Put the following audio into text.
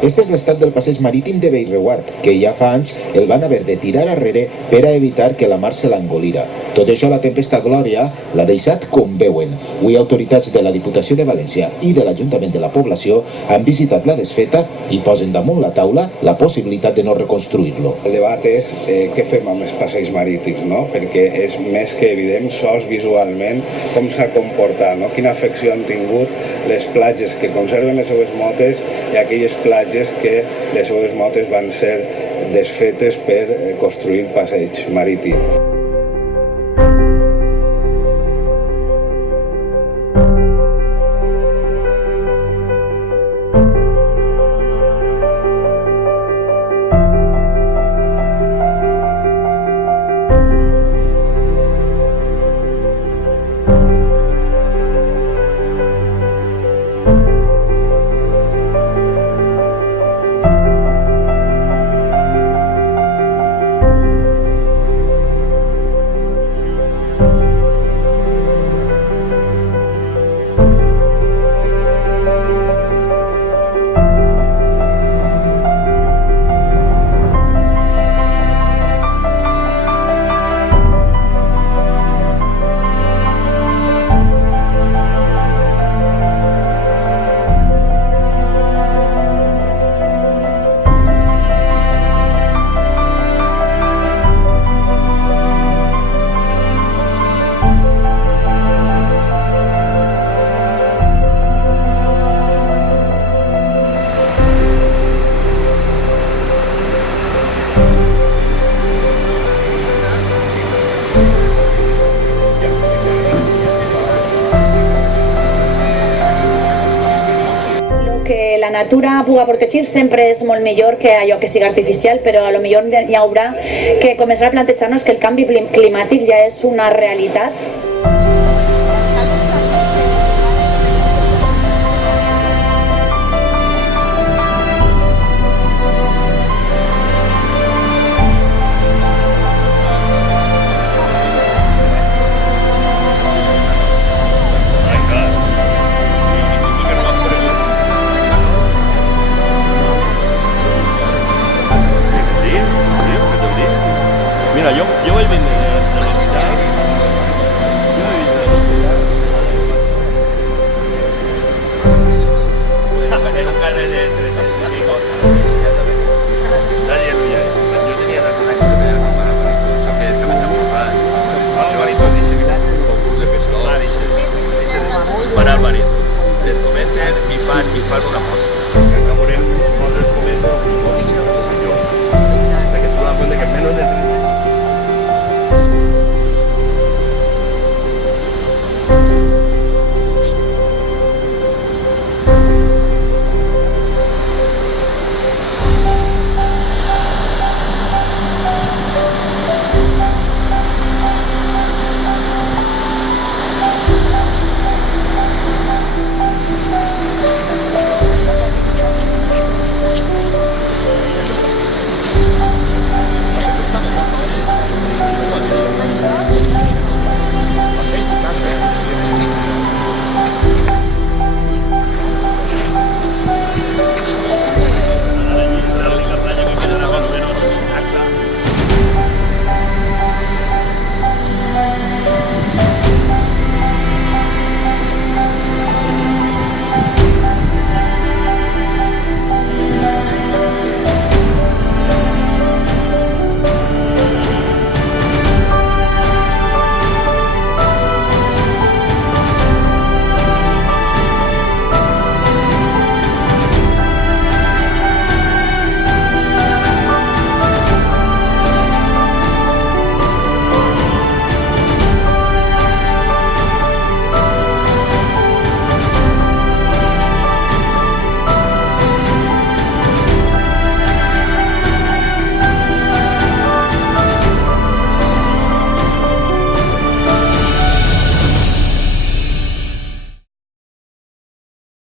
Este és l'estat del passeig marítim de Bellreguard, que ja fa anys el van haver de tirar arrere per a evitar que la mar se l'engolira. Tot això, la tempesta Glòria l'ha deixat com veuen. Avui autoritats de la Diputació de València i de l'Ajuntament de la població han visitat la desfeta i posen damunt la taula la possibilitat de no reconstruir-lo. El debat és què fem amb els passeigs marítims, no? Perquè és més que evident, sols visualment, com s'ha comportat, no? Quina afecció han tingut les platges que conserven les seues motes i aquelles platges que les seues motes van ser desfetes per construir passeig marítim. Que la natura puga protegir sempre és molt millor que allò que sigui artificial, però a lo millor hi haurà que començar a plantejar-nos que el canvi climàtic ja és una realitat. Mira, yo voy a vender de l'hospital. Para el barrio. Comencen i fan una aposta.